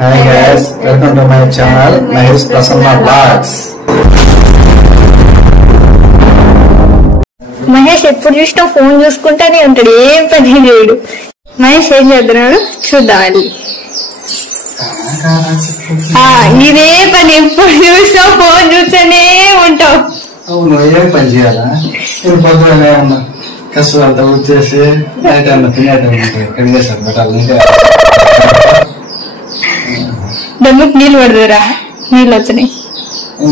Hi guys, welcome to my channel Mahesh Prasanna Vlogs. Mahesh ఎప్పుడు చూసినా phone చూసుకుంటానే ఉంటాడు, ఏం పని చేయడు. మహేష్ ఏం చేస్తున్నాడు చూద్దాం వెళ్ళి. ఇదే పని, ఎప్పుడు చూసినా ఫోన్ చూస్తూనే ఉంటావు. అవును, ఏం పని చేయాలా? ఇప్పుడు పొద్దునే ఉన్నా కష్టం అంతా వచ్చేసి నైట్ అన్న తినేటప్పుడు కడిగేసాను పెట్టాలి. దమ్ముకి నీళ్ళు పడదురా, నీళ్ళు వచ్చినాయి.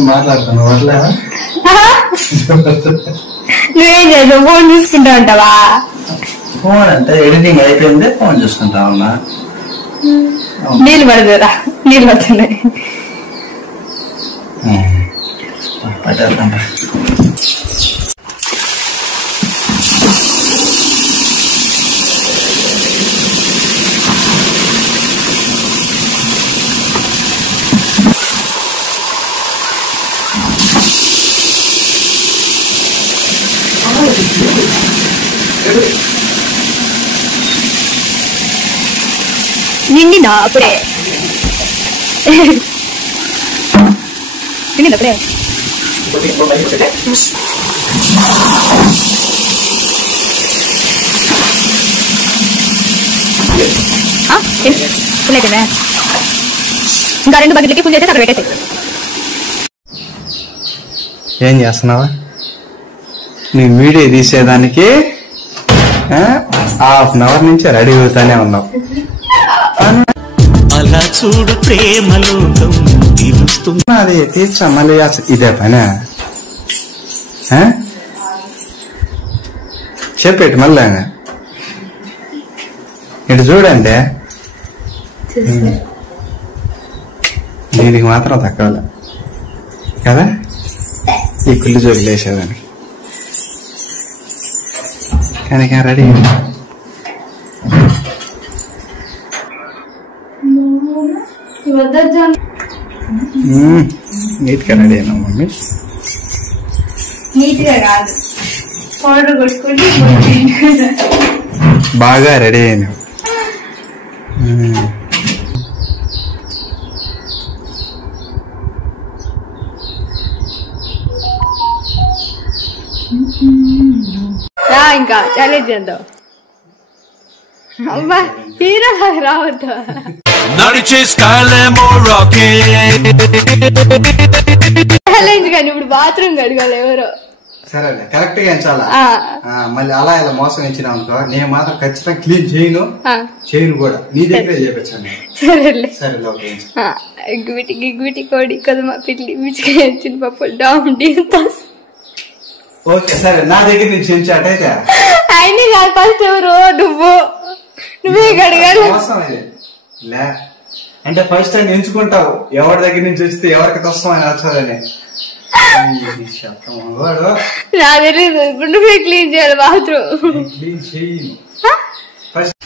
మాట్లాడతాను అట్లా. నువ్వేం చేస్తావు? ఫోన్ చూసుకుంటా ఉంటావా? ఫోన్ అంటే ఎడిటింగ్ అయిపోయింది, ఫోన్ చూసుకుంటా ఉన్నా. నీళ్ళు పడదురా, నీళ్ళు వచ్చినాయి. పట్టేద్దాం. నిండినా అప్పుడే నిండి అప్పుడే పుల్లైతుందా? ఇంకా 2 బకెట్లకి ఫుల్ చేసి అక్కడ పెట్టేసి. ఏం చేస్తున్నావా? నీ వీడియో తీసేదానికి ½ నుంచి రెడీ అవుతానే ఉన్నావు. అలా చూడు ప్రేమలో అది తీర్చా మళ్ళీ ఇదే పని చెప్పేటి మళ్ళీ ఇటు చూడండి. దీనికి మాత్రం తక్కువ కదా ఈ కుళ్ళు జోకులు వేసేదానికి. కానీ రెడీ నీట్ గా రెడీ అయినా మమ్మీ? నీట్ గా కాదు, పౌడర్ కొట్టుకుంటే బాగా రెడీ అయినా. ఇంకా ఛాలెంజ్ చేద్దాం. అమ్మా హీరో రావద్దు. ఛాలెంజ్ కానీ ఇప్పుడు బాత్రూమ్ కడగాలి ఎవరో. సరే కరెక్ట్ గా ఎంచాలా? మళ్ళీ అలా ఇలా మోసం ఇచ్చినా అనుకో, నేను మాత్రం ఖచ్చితంగా క్లీన్ చేయను కూడా నీ దగ్గరే చేపించాను. సరేలే. సరే ఓకే. ఎగ్గుబిటి గిగ్గుబిటి కోడి కొదమ పిల్లి మిచికాయ చిన్న పప్పు డామ్ డీతాస్. ఓకే సరే, నా దగ్గర నుంచి ఎంచాటైతే అయినా కాదు, ఫస్ట్ ఎవరు? నువ్వే కడగాలి. లే అంటే ఫస్ట్ టైం ఎంచుకుంటావు ఎవరి దగ్గర నుంచి వస్తే ఎవరికి కష్టం అని వచ్చాదని. నా తెలీదు, ఇప్పుడు నువ్వే క్లీన్ చేయాలి బాత్రూమ్. క్లీన్ చేయను. ఫస్ట్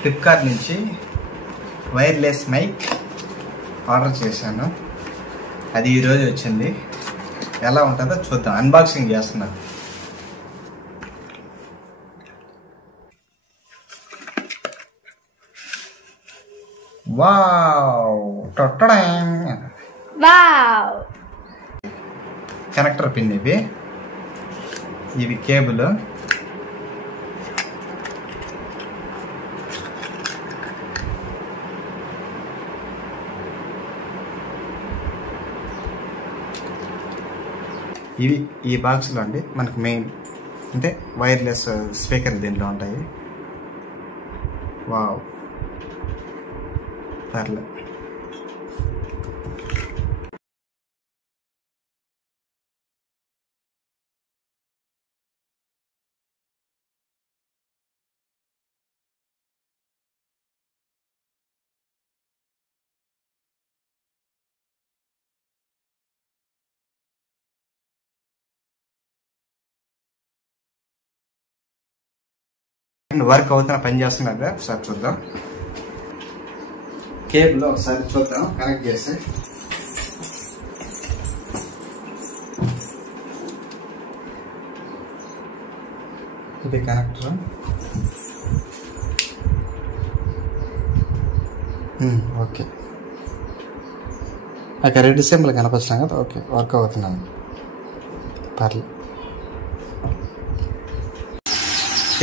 ఫ్లిప్కార్ట్ నుంచి వైర్లెస్ మైక్ ఆర్డర్ చేశాను. అది ఈరోజు వచ్చింది. ఎలా ఉంటుందో చూద్దాం, అన్బాక్సింగ్ చేస్తున్నాను. వావ్, కనెక్టర్ పిన్ ఇవి కేబుల్. ఇవి ఈ బాక్స్లో అండి మనకు మెయిన్ అంటే వైర్లెస్ స్పీకర్ దీంట్లో ఉంటాయి. వావ్, పర్లేదు. వర్క్ అవుతున్న పని చేస్తున్నారు, ఒకసారి చూద్దాం. కేబుల్ ఒకసారి చూద్దాం కనెక్ట్ చేస్తే. ఇది కనెక్టర్. ఓకే, అక్కడ రెడ్ సింబల్ కనిపిస్తున్నాం కదా. ఓకే, వర్క్ అవుతున్నాను. పర్లేదు.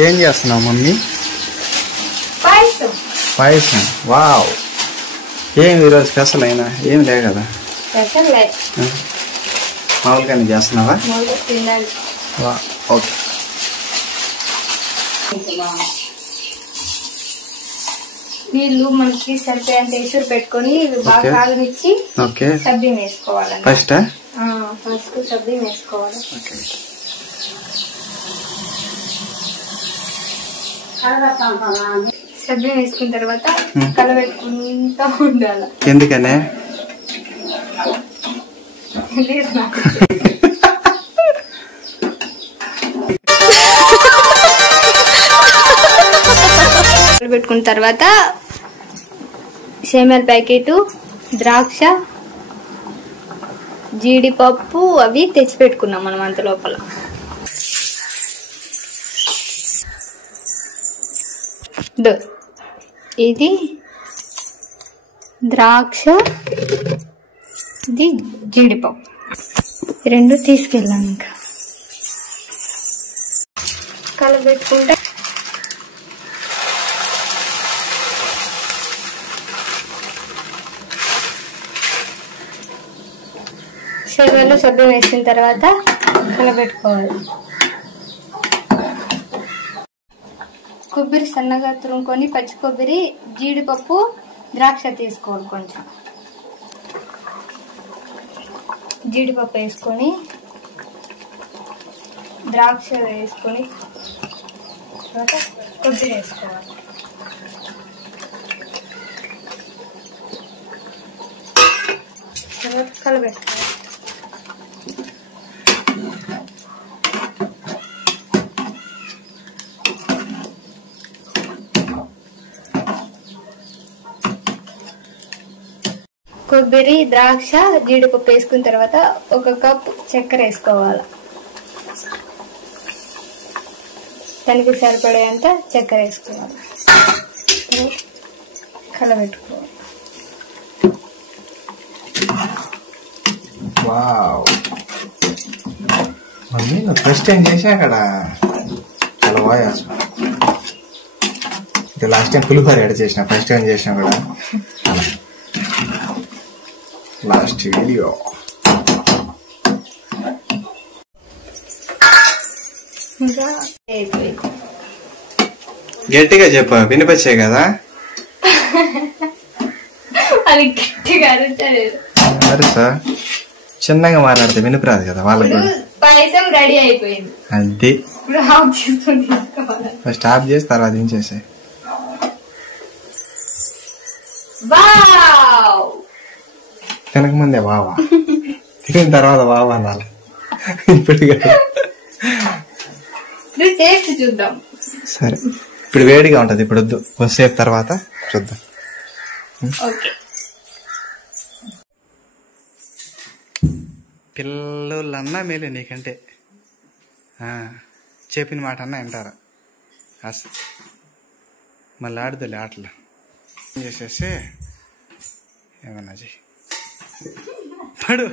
ఏం చేస్తున్నావు మమ్మీ? పాయసం. వావ్, ఏం ఈరోజు స్పెషల్ అయినా ఏం లేదు కదా? మామూలుగానే చేస్తున్నావా? ఓకే. నీళ్ళు మనకి సరిపోయేంత ఎసురు పెట్టుకొని బాగా కాగనిచ్చి సబ్బిం వేసుకోవాలి. ఫస్ట్ సబ్బిం వేసుకోవాలి. సబ్బిం వేసుకున్న తర్వాత కలబెట్టుకుంటా ఉండాలి. ఎందుకనే? పెట్టుకున్న తర్వాత సేమియాల ప్యాకెట్, ద్రాక్ష, జీడిపప్పు అవి తెచ్చి పెట్టుకున్నాం మనం అంత లోపల. ఇది ద్రాక్ష, ఇది జీడిపప్పు, రెండు తీసుకెళ్ళాం. ఇంకా కలబెట్టుకుంటే సేమియాలో సబ్బిం వేసిన తర్వాత కలబెట్టుకోవాలి. కొబ్బరి సన్నగా తురుముకొని పచ్చి కొబ్బరి, జీడిపప్పు, ద్రాక్ష తీసుకోవాలి. కొంచెం జీడిపప్పు వేసుకొని ద్రాక్ష వేసుకొని తర్వాత కొబ్బరి వేసుకోవాలి. తర్వాత కలబెట్టుకోవాలి. కొబ్బరి, ద్రాక్ష, జీడిపప్పు వేసుకున్న తర్వాత 1 కప్ చక్కెర వేసుకోవాలి. దానికి సరిపడేంత చక్కెర వేసుకోవాలి. కలబెట్టుకోవాలి. మమ్మీ నువ్వు ఫస్ట్ టైం చేసా కదా, చాలా బాగా చేసావు. ఇది లాస్ట్ టైం పులిహోర యాడ్ చేసిన, ఫస్ట్ టైం చేసినా కూడా. లాస్ట్ వీడియో గట్టిగా చెప్ప, వినిపించే కదా. అది గట్టిగా అరుచలేదు. అరుసా చిన్నగా మాట్లాడితే వినిపిరాదు కదా వాళ్ళకి. పాయసం రెడీ అయిపోయింది. అంతే. ఇప్పుడు ఆఫ్ చేసుకొని తీసుకోవాలి. ఫస్ట్ ఆఫ్ చేసి తర్వాత దించేసే. తినకముందే వావా, తిన తర్వాత వావా అనాలి. ఇప్పుడు టేస్ట్ చూద్దాం. సరే, ఇప్పుడు వేడిగా ఉంటది. ఇప్పుడు వద్దు, కొద్దిసేపు తర్వాత చూద్దాం. పిల్లలన్నా మేలే నీకంటే, చెప్పిన మాట అన్నా వింటారా? మళ్ళీ ఆడుదలే ఆటలు చేసేసి ఏమన్నా చెయ్యి. పడు.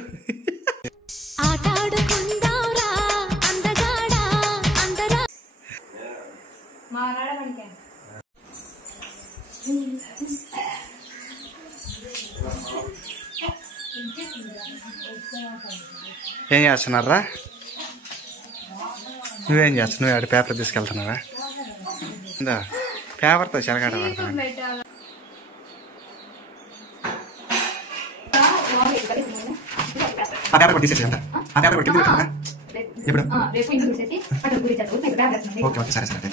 ఏం చేస్తున్నారా? నువ్వేం చేస్తున్నావు? నువ్వు ఆడ పేపర్ తీసుకెళ్తున్నావా? ఇందా పేపర్తో చెలగాట పడుతున్నా. ఆ పేపర్ తీసేసి ఎంత? ఆ పేపర్ కింద పెట్టాలా? ఎప్పుడు? ఓకే ఓకే, సరే సరే.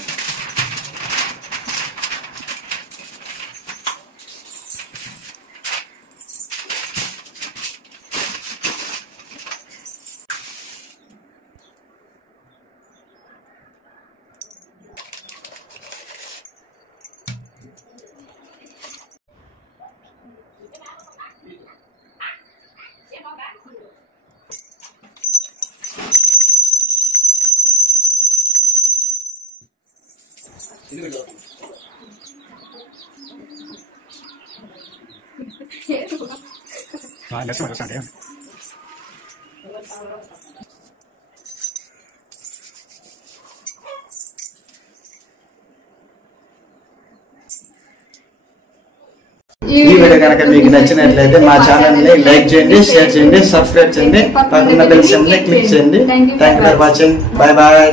ఈ వీడియో కనుక మీకు నచ్చినట్లయితే మా ఛానల్ ని లైక్ చేయండి, షేర్ చేయండి, సబ్స్క్రైబ్ చేయండి, పక్కన బెల్ సింబల్ క్లిక్ చేయండి. Thank you for watching. Bye bye.